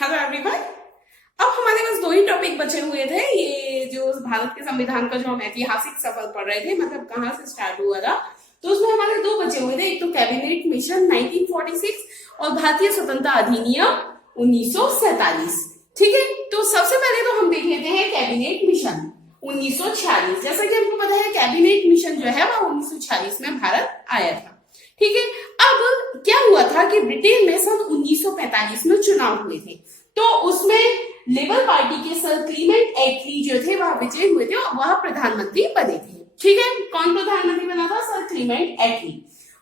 Hello everyone. अब हमारे पास दो ही टॉपिक बचे हुए थे। ये जो भारत के संविधान का जो हम ऐतिहासिक सफर पढ़ रहे थे, मतलब कहाँ से स्टार्ट हुआ था, तो उसमें हमारे दो बचे हुए थे। एक तो कैबिनेट मिशन 1946 और भारतीय स्वतंत्रता अधिनियम 1947। ठीक है, तो सबसे पहले तो हम देख लेते हैं कैबिनेट मिशन 1946। जैसा कि हमको पता है कैबिनेट मिशन जो है वह 1946 में भारत आया था। ठीक है, अब क्या हुआ था कि ब्रिटेन में सन 1945 में चुनाव हुए थे, तो उसमें लेबर पार्टी के सर क्लीमेंट एटली जो थे वह विजयी हुए थे और वह प्रधानमंत्री बने थे। ठीक है, कौन प्रधानमंत्री बना था? सर क्लीमेंट एटली।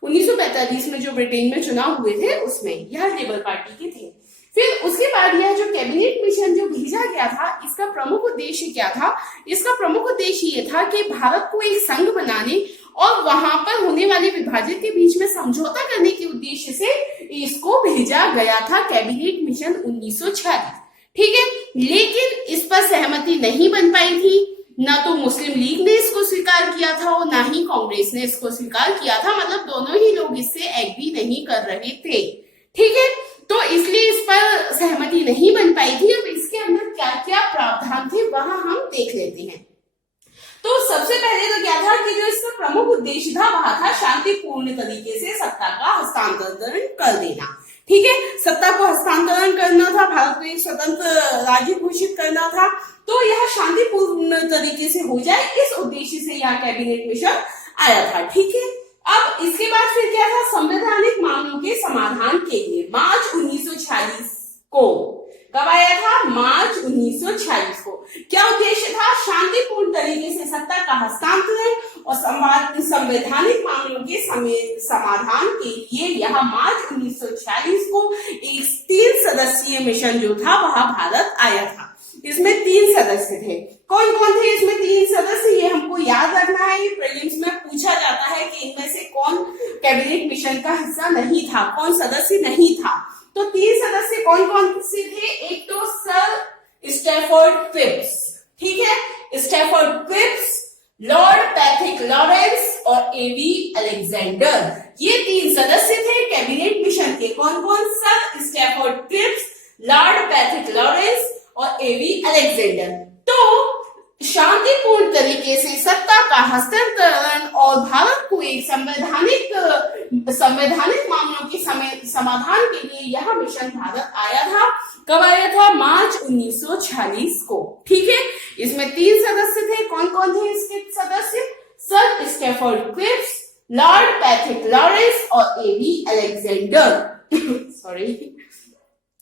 1945 में जो ब्रिटेन में चुनाव हुए थे उसमें यह लेबर पार्टी के थे। फिर उसके बाद यह जो कैबिनेट मिशन जो भेजा गया था, इसका प्रमुख उद्देश्य क्या था? इसका प्रमुख उद्देश्य ये था कि भारत को एक संघ बनाने और वहां पर होने वाले विभाजन के बीच में समझौता करने के उद्देश्य से इसको भेजा गया था, कैबिनेट मिशन 1946। ठीक है, लेकिन इस पर सहमति नहीं बन पाई थी। ना तो मुस्लिम लीग ने इसको स्वीकार किया था और ना ही कांग्रेस ने इसको स्वीकार किया था, मतलब दोनों ही लोग इससे एग्री नहीं कर रहे थे। ठीक है, तो इसलिए इस पर सहमति नहीं बन पाई थी। अब इसके अंदर क्या क्या प्रावधान थे वहां हम देख लेते हैं। तो सबसे पहले तो क्या था कि जो इसका प्रमुख उद्देश्य था वह था शांतिपूर्ण तरीके से सत्ता का हस्तांतरण कर देना। ठीक है, सत्ता को हस्तांतरण करना था, भारत को एक स्वतंत्र राज्य घोषित करना था, तो यह शांतिपूर्ण तरीके से हो जाए, इस उद्देश्य से यह कैबिनेट मिशन आया था। ठीक है, अब इसके बाद फिर क्या था? संवैधानिक मामलों के समाधान के लिए मार्च 1946 को, कब आया था? मार्च 1946 को। क्या उद्देश्य था? शांतिपूर्ण तरीके से सत्ता का हस्तांतरण और संवैधानिक मामलों के समाधान के लिए यह मार्च 1946 को एक 3 सदस्यीय मिशन जो था वह भारत आया था। इसमें 3 सदस्य थे। कौन कौन थे इसमें 3 सदस्य? ये हमको याद रखना है, प्रीलिम्स में पूछा जाता है कि इनमें से कौन कैबिनेट मिशन का हिस्सा नहीं था, कौन सदस्य नहीं था। तो 3 सदस्य कौन कौन से थे? एक तो सर स्टैफोर्ड क्रिप्स, ठीक है, Stafford Cripps, Lord Patrick Lawrence और एवी अलेक्जेंडर, ये 3 सदस्य थे कैबिनेट मिशन के। कौन कौन? Sir Stafford Cripps, Lord Patrick Lawrence और एवी अलेक्जेंडर। तो शांतिपूर्ण तरीके से सत्ता का हस्तांतरण और भारत को एक संवैधानिक मामलों के समाधान के लिए यह मिशन भारत आया था। कब आया था? मार्च 1946 को। ठीक है, इसमें 3 सदस्य थे। कौन कौन थे इसके सदस्य? Sir Stafford Cripps, Lord Patrick Lawrence और A V Alexander sorry,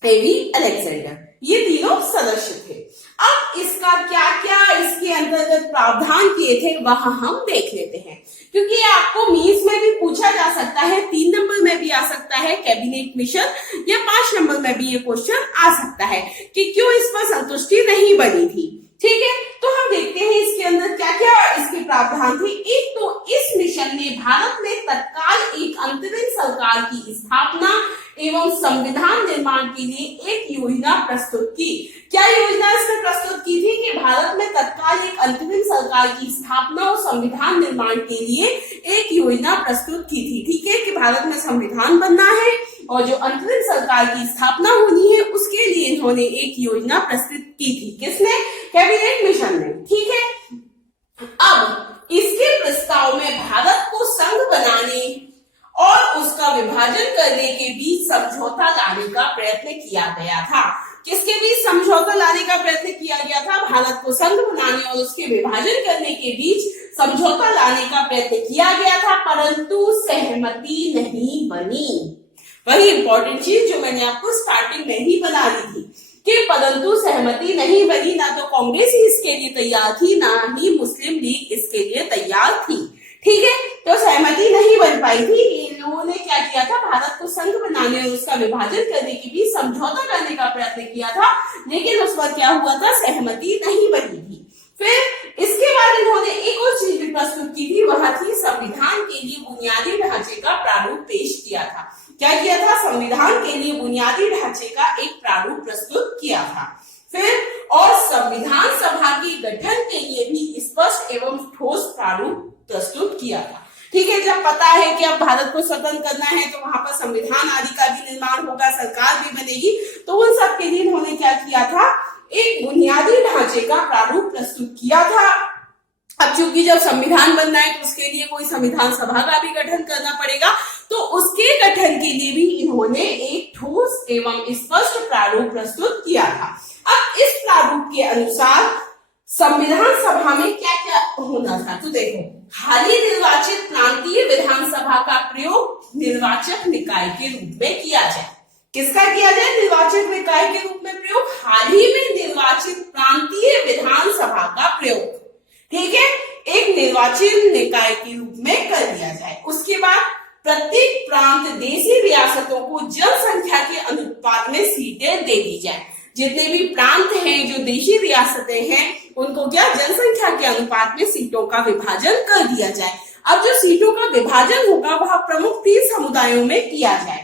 A V Alexander, ये तीनों सदस्य थे। अब इसका क्या क्या इसके अंतर्गत प्रावधान किए थे वह हम देख लेते हैं, क्योंकि आपको मीन्स में भी पूछा जा सकता है, 3 नंबर में भी आ सकता है कैबिनेट मिशन, या 5 नंबर में भी ये क्वेश्चन आ सकता है कि क्यों इस पर संतुष्टि नहीं बनी थी। ठीक है, तो हम देखते हैं इसके अंदर क्या क्या इसके प्रावधान थे। एक तो इस मिशन ने भारत में तत्काल एक अंतरिम सरकार की स्थापना एवं संविधान निर्माण के लिए एक योजना प्रस्तुत की। क्या योजना इसने प्रस्तुत की थी? कि भारत में तत्काल एक अंतरिम सरकार की स्थापना और संविधान निर्माण के लिए एक योजना प्रस्तुत की थी। ठीक है, कि भारत में संविधान बनना है और जो अंतरिम सरकार की स्थापना होनी है उसके लिए इन्होंने एक योजना प्रस्तुत की थी। किसने? कैबिनेट मिशन ने। ठीक है, अब इसके प्रस्ताव में भारत को संघ बनाने और उसका विभाजन करने के बीच समझौता लाने का प्रयत्न किया गया था। किसके बीच समझौता लाने का प्रयत्न किया गया था? भारत को संघ बनाने और उसके विभाजन करने के बीच समझौता लाने का प्रयत्न किया गया था, परंतु सहमति नहीं बनी। वही इंपॉर्टेंट चीज जो मैंने आपको स्टार्टिंग में ही बता दी थी कि परंतु सहमति नहीं बनी। ना तो कांग्रेस ही इसके लिए तैयार थी, ना ही मुस्लिम लीग इसके लिए तैयार थी। ठीक है, तो सहमति नहीं बन पाई थी। इन लोगों ने क्या किया था? भारत को संघ बनाने और उसका विभाजन करने के बीच समझौता करने का प्रयत्न किया था, लेकिन उस पर क्या हुआ था? सहमति नहीं बनी थी। फिर इसके बाद इन्होंने एक और चीज भी प्रस्तुत की थी, वह थी संविधान के लिए बुनियादी ढांचे का प्रारूप पेश किया था। क्या किया था? संविधान के लिए बुनियादी ढांचे का एक प्रारूप प्रस्तुत किया था। फिर और संविधान सभा के गठन के लिए भी स्पष्ट एवं ठोस प्रारूप प्रस्तुत किया था। ठीक है, जब पता है कि अब भारत को स्वतंत्र करना है तो वहां पर संविधान आदि का भी निर्माण होगा, सरकार भी बनेगी, तो उन सब के लिए इन्होंने क्या किया था, एक बुनियादी ढांचे का प्रारूप प्रस्तुत किया था। अब चूंकि जब संविधान बनना है तो उसके लिए कोई संविधान सभा का भी गठन करना पड़ेगा, तो उसके गठन के लिए भी इन्होंने एक ठोस एवं स्पष्ट प्रारूप प्रस्तुत किया था। अब इस प्रारूप के अनुसार संविधान सभा में क्या क्या होना था, तो देखो, हाल ही निर्वाचित प्रांतीय विधानसभा का प्रयोग निर्वाचक निकाय के रूप में किया जाए। किसका किया जाए, निर्वाचक निकाय के रूप में प्रयोग, हाल ही में निर्वाचित प्रांतीय विधानसभा का प्रयोग, ठीक है, एक निर्वाचित निकाय के रूप में कर दिया जाए। उसके बाद प्रत्येक प्रांत देशी रियासतों को जनसंख्या के अनुपात में सीटें दे दी जाए। जितने भी प्रांत हैं, जो देशी रियासतें हैं, उनको क्या जनसंख्या के अनुपात में सीटों का विभाजन कर दिया जाए। अब जो सीटों का विभाजन होगा वह प्रमुख 3 समुदायों में किया जाए।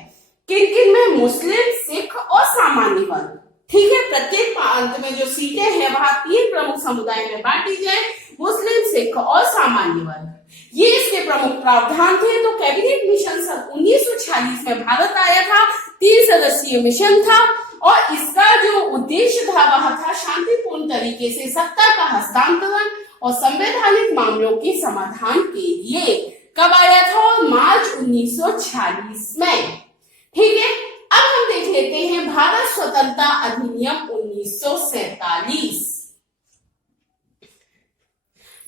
किन किन में, मुस्लिम, सिख और सामान्य वर्ग, ठीक है। प्रत्येक प्रांत में जो सीटें हैं वह 3 प्रमुख समुदाय में बांटी जाए, मुस्लिम, सिख और सामान्य वर्ग। ये इसके प्रमुख प्रावधान थे। तो कैबिनेट मिशन सन 1946 में भारत आया था, 3 सदस्यीय मिशन था और इसका जो उद्देश्य था वह था शांतिपूर्ण तरीके से सत्ता का हस्तांतरण और संवैधानिक मामलों के समाधान के लिए। कब आया था, मार्च 1946 में, ठीक है। अब हम देख लेते हैं भारत स्वतंत्रता अधिनियम 1947।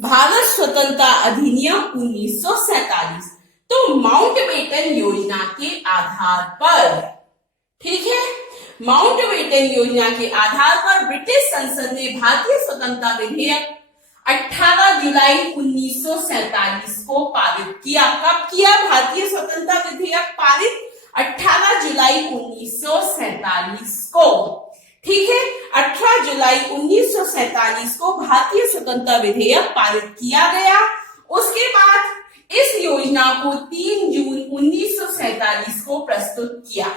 भारत स्वतंत्रता अधिनियम 1947, तो माउंटबेटन योजना के आधार पर, ठीक है, माउंटबेटन योजना के आधार पर ब्रिटिश संसद ने भारतीय स्वतंत्रता विधेयक 18 जुलाई 1947 को पारित किया। कब किया भारतीय स्वतंत्रता विधेयक पारित, 18 जुलाई 1947 को, ठीक है। 18 जुलाई 1947 को भारतीय स्वतंत्रता विधेयक पारित किया गया। उसके बाद इस योजना को 3 जून 1947 को प्रस्तुत किया।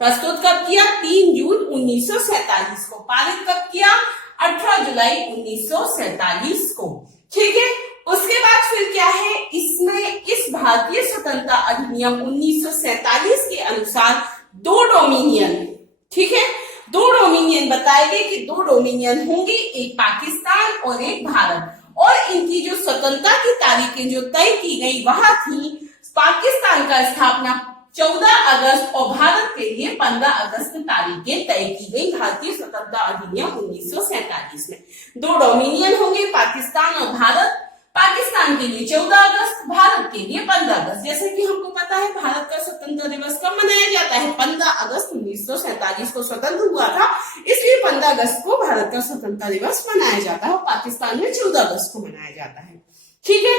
प्रस्तुत कब किया, 3 जून 1947 को। पारित कब किया, 18 जुलाई 1947 को, ठीक है। उसके बाद फिर क्या है, इसमें इस भारतीय स्वतंत्रता अधिनियम 1947 के अनुसार 2 डोमिनियन, ठीक है, 2 डोमिनियन बताए गए कि 2 डोमिनियन होंगे, एक पाकिस्तान और एक भारत। और इनकी जो स्वतंत्रता की तारीखें जो तय की गई वह थी, पाकिस्तान का स्थापना 14 अगस्त और भारत के लिए 15 अगस्त तारीखें तय की गई भारतीय स्वतंत्रता अधिनियम 1947 में। 2 डोमिनियन होंगे, पाकिस्तान और भारत। पाकिस्तान के लिए 14 अगस्त, भारत के लिए 15 अगस्त। जैसे कि हमको पता है भारत का स्वतंत्रता दिवस कब मनाया जाता है, 15 अगस्त 1947 को स्वतंत्र हुआ था, इसलिए 15 अगस्त को भारत का स्वतंत्रता दिवस मनाया जाता है और पाकिस्तान में 14 अगस्त को मनाया जाता है, ठीक है।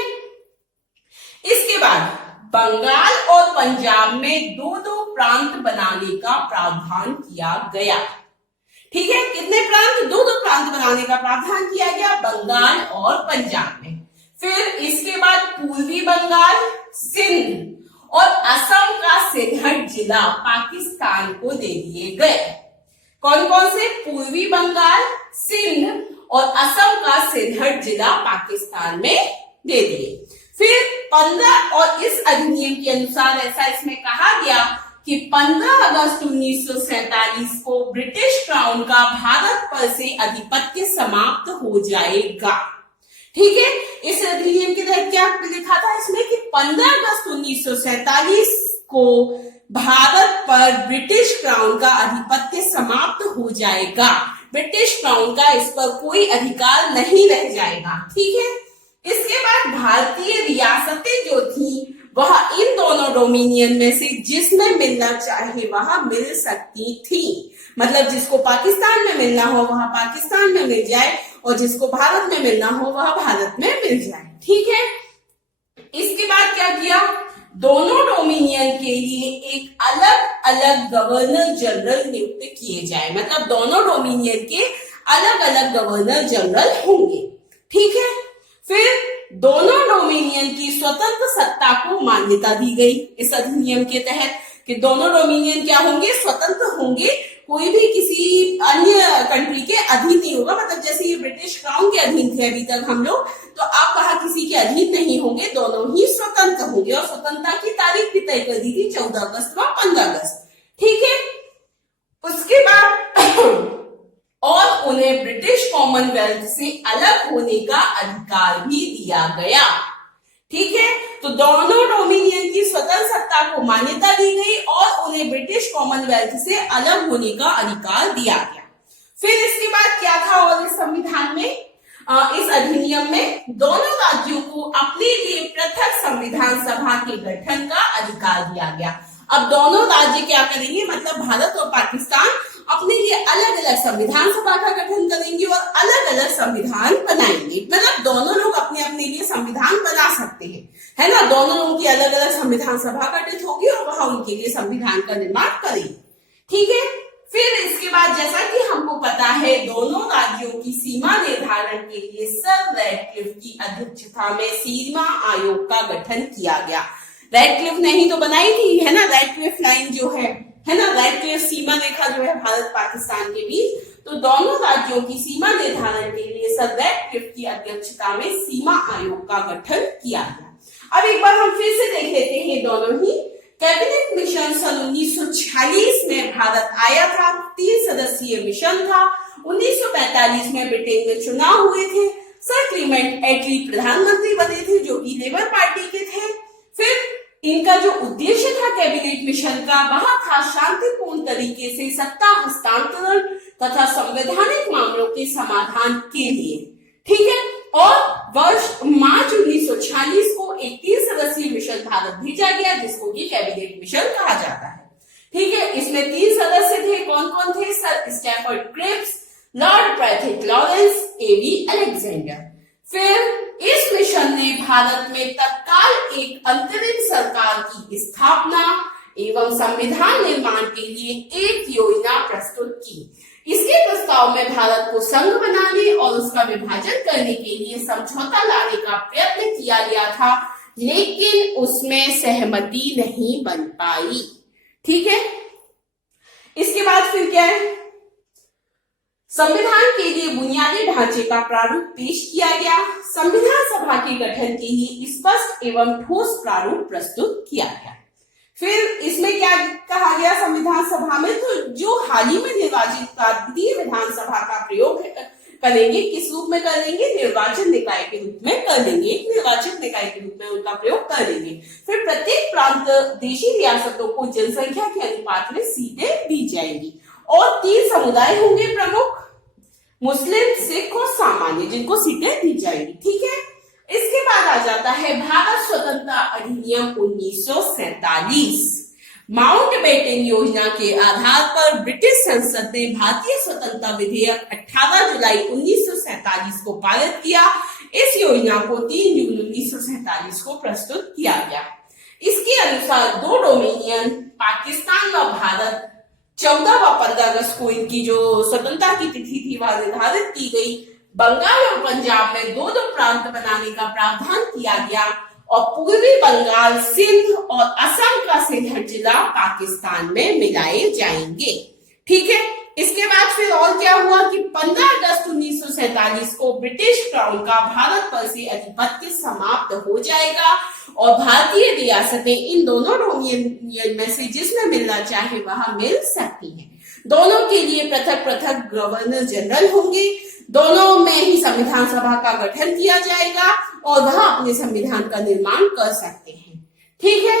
इसके बाद बंगाल और पंजाब में 2-2 प्रांत बनाने का प्रावधान किया गया, ठीक है। कितने प्रांत, 2-2 प्रांत बनाने का प्रावधान किया गया बंगाल और पंजाब में। फिर इसके बाद पूर्वी बंगाल, सिंध और असम का सिलहट जिला पाकिस्तान को दे दिए गए। कौन कौन से, पूर्वी बंगाल, सिंध और असम का सिलहट जिला पाकिस्तान में दे दिए। फिर 15 और इस अधिनियम के अनुसार ऐसा इसमें कहा गया कि 15 अगस्त 1947 को ब्रिटिश क्राउन का भारत पर से अधिपत्य समाप्त हो जाएगा, ठीक है। इस अधिनियम के तहत क्या लिखा था इसमें कि 15 अगस्त 1947 को भारत पर ब्रिटिश क्राउन का अधिपत्य समाप्त हो जाएगा, ब्रिटिश क्राउन का इस पर कोई अधिकार नहीं रह जाएगा, ठीक है। इसके बाद भारतीय रियासतें जो थी वह इन दोनों डोमिनियन में से जिसमें मिलना चाहे वह मिल सकती थी। मतलब जिसको पाकिस्तान में मिलना हो वह पाकिस्तान में मिल जाए और जिसको भारत में मिलना हो वह भारत में मिल जाए, ठीक है। इसके बाद क्या किया, दोनों डोमिनियन के लिए एक अलग अलग गवर्नर जनरल नियुक्त किए जाए। मतलब दोनों डोमिनियन के अलग अलग गवर्नर जनरल होंगे, ठीक है। फिर दोनों डोमिनियन की स्वतंत्र सत्ता को मान्यता दी गई इस अधिनियम के तहत। कि दोनों डोमिनियन क्या होंगे, स्वतंत्र होंगे, कोई भी किसी अन्य कंट्री के अधीन नहीं होगा। मतलब जैसे ये ब्रिटिश क्राउन के अधीन थे अभी तक हम लोग, तो अब कहा किसी के अधीन नहीं होंगे, दोनों ही स्वतंत्र होंगे। और स्वतंत्रता की तारीख भी तय कर दी थी 14 अगस्त व 15 अगस्त। ठीक है, उसके बाद और उन्हें ब्रिटिश कॉमनवेल्थ से अलग होने का अधिकार भी दिया गया। ठीक है, तो दोनों डोमिनियन की स्वतंत्र सत्ता को मान्यता दी गई और उन्हें ब्रिटिश कॉमनवेल्थ से अलग होने का अधिकार दिया गया। फिर इसके बाद क्या था और इस संविधान में, इस अधिनियम में दोनों राज्यों को अपने लिए पृथक संविधान सभा के गठन का अधिकार दिया गया। अब दोनों राज्य क्या करेंगे, मतलब भारत और पाकिस्तान अपने लिए अलग अलग संविधान सभा का गठन करेंगे और अलग अलग संविधान बनाएंगे। मतलब दोनों लोग अपने अपने लिए संविधान बना सकते हैं, है ना। दोनों लोगों की अलग अलग संविधान सभा गठित होगी और वह उनके लिए संविधान का निर्माण करेंगे। ठीक है, फिर इसके बाद जैसा कि हमको पता है, दोनों राज्यों की सीमा निर्धारण के लिए सर रैडक्लिफ की अध्यक्षता में सीमा आयोग का गठन किया गया। रैडक्लिफ ने ही तो बनाई थी, है ना, रैडक्लिफ लाइन जो है ना, रैडक्लिफ सीमा रेखा जो है भारत पाकिस्तान के बीच। तो दोनों राज्यों की सीमा निर्धारण के लिए सर रैडक्लिफ की अध्यक्षता में सीमा आयोग का गठन किया गया। अब एक बार हम फिर से देख लेते हैं दोनों ही। कैबिनेट मिशन सन 1946 में भारत आया था, 3 सदस्यीय मिशन था। 1945 में ब्रिटेन में चुनाव हुए थे। सर क्लीमेंट एटली प्रधानमंत्री बने थे जो कि लेबर पार्टी के थे। फिर इनका जो उद्देश्य था कैबिनेट मिशन का, वह था शांतिपूर्ण तरीके से सत्ता हस्तांतरण तथा संवैधानिक मामलों के समाधान के लिए। ठीक है, और वर्ष मार्च 1946 को एक 3 सदस्यीय मिशन भारत भेजा गया जिसको कि कैबिनेट मिशन कहा जाता है। ठीक है, इसमें 3 सदस्य थे। कौन कौन थे? Sir Stafford Cripps, Lord Patrick Lawrence, A V Alexander. फिर इस मिशन ने भारत में तत्काल एक अंतरिम सरकार की स्थापना एवं संविधान निर्माण के लिए एक योजना प्रस्तुत की। इसके प्रस्ताव में भारत को संघ बनाने और उसका विभाजन करने के लिए समझौता लाने का प्रयत्न किया गया था, लेकिन उसमें सहमति नहीं बन पाई। ठीक है, इसके बाद फिर क्या है, संविधान के लिए बुनियादी ढांचे का प्रारूप पेश किया गया। संविधान सभा के गठन के लिए स्पष्ट एवं ठोस प्रारूप प्रस्तुत किया गया। फिर इसमें क्या कहा गया संविधान सभा में, तो जो हाल ही में निर्वाचित प्रांतीय विधानसभा का प्रयोग करेंगे, किस रूप में करेंगे, निर्वाचन निकाय के रूप में कर लेंगे, एक निर्वाचित निकाय के रूप में उनका प्रयोग कर लेंगे। फिर प्रत्येक प्रांत देशी रियासतों को जनसंख्या के अनुपात में सीटें दी जाएंगी और 3 समुदाय होंगे प्रमुख, मुस्लिम, सिख और सामान्य, जिनको सीटें दी जाएंगी। ठीक है, इसके बाद आ जाता है भारत स्वतंत्रता अधिनियम 1947। माउंटबेटन योजना के आधार पर ब्रिटिश संसद ने भारतीय स्वतंत्रता विधेयक 18 जुलाई 1947 को पारित किया। इस योजना को 3 जून 1947 को प्रस्तुत किया गया। इसके अनुसार 2 डोमिनियन पाकिस्तान व भारत 14 व 15 अगस्त को इनकी जो स्वतंत्रता की तिथि थी वह निर्धारित की गई। बंगाल और पंजाब में 2-2 प्रांत बनाने का प्रावधान किया गया और पूर्वी बंगाल, सिंध और असम का सिलहट जिला पाकिस्तान में मिलाए जाएंगे। ठीक है, इसके बाद फिर और क्या हुआ कि 15 अगस्त 1947 को ब्रिटिश क्राउन का भारत पर से अधिपत्य समाप्त हो जाएगा और भारतीय रियासतें इन दोनों डोमिनियन में से जिसमें मिलना चाहे वह मिल सकती हैं। दोनों के लिए पृथक पृथक गवर्नर जनरल होंगे। दोनों में ही संविधान सभा का गठन किया जाएगा और वह अपने संविधान का निर्माण कर सकते हैं। ठीक है,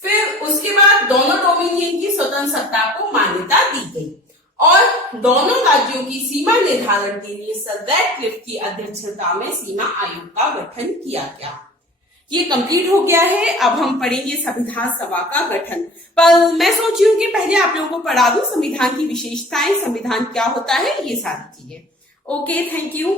फिर उसके बाद दोनों डोमिनियन की स्वतंत्र सत्ता को मान्यता दी गई और दोनों राज्यों की सीमा निर्धारण के लिए सर रैडक्लिफ की अध्यक्षता में सीमा आयोग का गठन किया गया। ये कंप्लीट हो गया है। अब हम पढ़ेंगे संविधान सभा का गठन। पर मैं सोची हूँ कि पहले आप लोगों को पढ़ा दूं संविधान की विशेषताएं, संविधान क्या होता है, ये सारी चीजें। Okay, thank you.